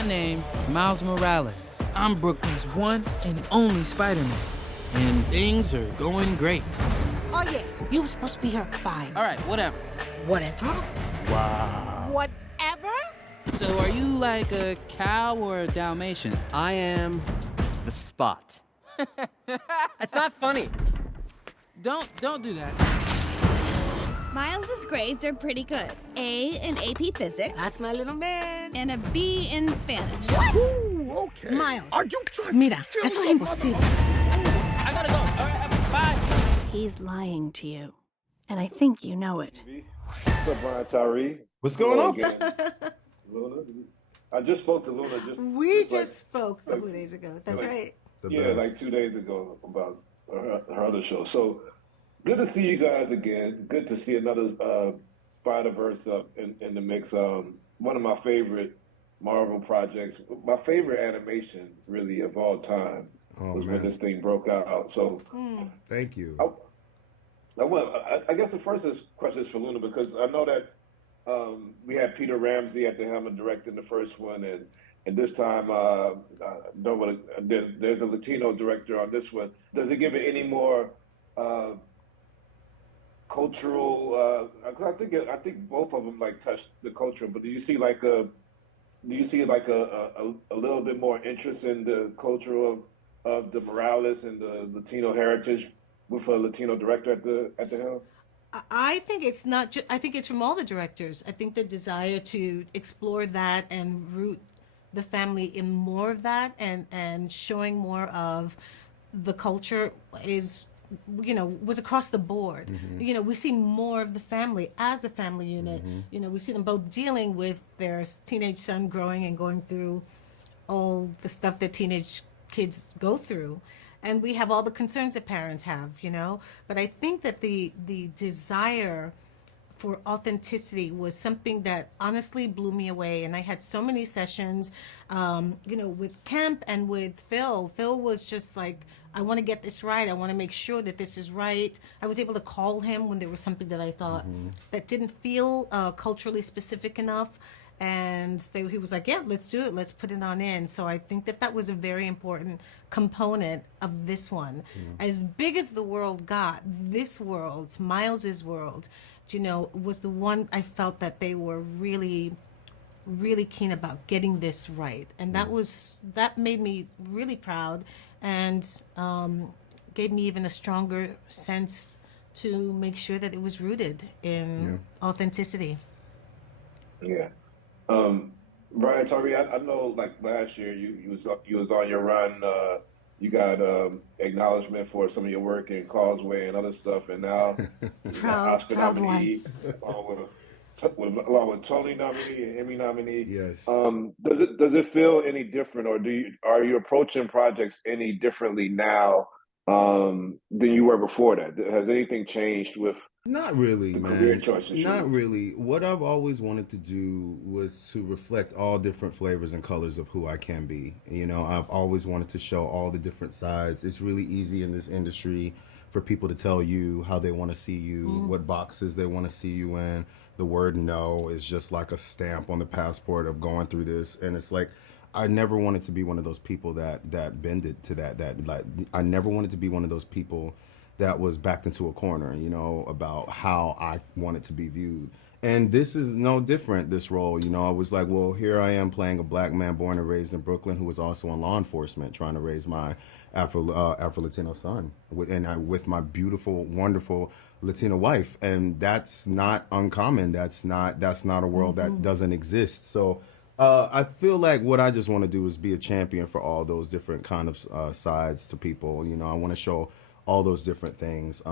My name is Miles Morales. I'm Brooklyn's one and only Spider-Man. And things are going great. Oh, yeah. You were supposed to be here at 5. All right, whatever. Whatever? Wow. Whatever? So are you like a cow or a Dalmatian? I am the Spot. That's not funny. Don't do that. Miles's grades are pretty good. A in AP Physics. That's my little man. And a B in Spanish. What? Ooh, okay. Miles. Are you trying Mira, to kill eso es your imposible. I gotta go. All right, bye. He's lying to you. And I think you know it. What's up, Brian Tyreee? What's going on? Luna? I just spoke to Luna. We just spoke a couple of days ago. That's right. Like 2 days ago about her other show. So good to see you guys again. Good to see another Spider-Verse up in the mix. One of my favorite Marvel projects, my favorite animation really of all time was when this thing broke out. So thank you. I guess the first question is for Luna, because I know that we had Peter Ramsey at the helm of directing the first one, and this time there's a Latino director on this one. Does it give it any more cultural? I think both of them like touched the culture, but do you see a little bit more interest in the culture of the Morales and the Latino heritage with a Latino director at the helm? I think it's not I think it's from all the directors. I think the desire to explore that and root the family in more of that and showing more of the culture is, was across the board. We see more of the family as a family unit. We see them both dealing with their teenage son growing and going through all the stuff that teenage kids go through. And we have all the concerns that parents have, But I think that the desire for authenticity was something that honestly blew me away. And I had so many sessions, with Kemp and with Phil. Phil was just like, I want to get this right. I want to make sure that this is right. I was able to call him when there was something that I thought that didn't feel culturally specific enough. And he was like, yeah, let's do it. Let's put it on in. So I think that was a very important component of this one. As big as the world got, this world, Miles's world, was the one I felt that they were really, really keen about getting this right. And that made me really proud and gave me even a stronger sense to make sure that it was rooted in authenticity. Yeah. Brian, Tyreee, I know like last year you was on your run. You got acknowledgement for some of your work in Causeway and other stuff, and now proud nominee along with Tony nominee and Emmy nominee. Yes. Does it feel any different, or are you approaching projects any differently now than you were before that? Has anything changed with? Not really, man. Career choices, Not really. What I've always wanted to do was to reflect all different flavors and colors of who I can be. I've always wanted to show all the different sides. It's really easy in this industry for people to tell you how they want to see you, what boxes they want to see you in. The word no is just like a stamp on the passport of going through this. And it's like, I never wanted to be one of those people that bended to that. Like, I never wanted to be one of those people that was backed into a corner, about how I wanted to be viewed. And this is no different, this role. I was like, well, here I am playing a black man born and raised in Brooklyn who was also in law enforcement, trying to raise my Afro-Latino son with my beautiful, wonderful Latino wife. And that's not uncommon. That's not a world that doesn't exist. So I feel like what I just want to do is be a champion for all those different kind of sides to people. I want to show all those different things.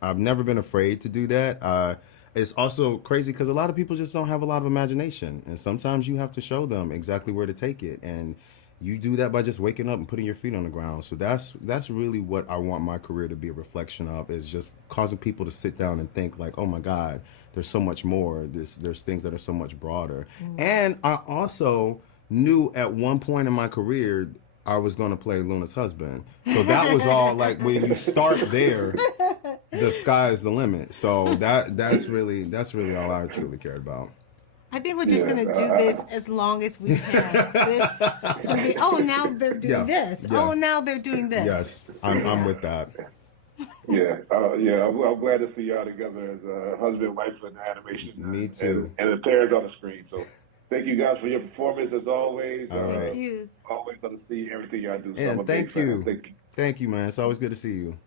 I've never been afraid to do that. It's also crazy because a lot of people just don't have a lot of imagination, and sometimes you have to show them exactly where to take it, and you do that by just waking up and putting your feet on the ground. So that's really what I want my career to be a reflection of, is just causing people to sit down and think like, oh my God, there's so much more. There's things that are so much broader. And I also knew at one point in my career I was going to play Luna's husband. So that was all like, when you start there, the sky is the limit. So that's really all I truly cared about. I think we're just going to do this as long as we can. This it's going to be, oh, now they're doing this. Yeah. Oh, now they're doing this. Yes, I'm with that. Yeah, I'm glad to see y'all together as a husband and wife in the animation. Me too. And the parents on the screen. So thank you guys for your performance as always. All right. Thank you. Always going to see everything y'all do. So I'm And a big thank fan. you. Thank you, man. It's always good to see you.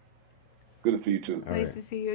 Good to see you too. All Nice right. to see you.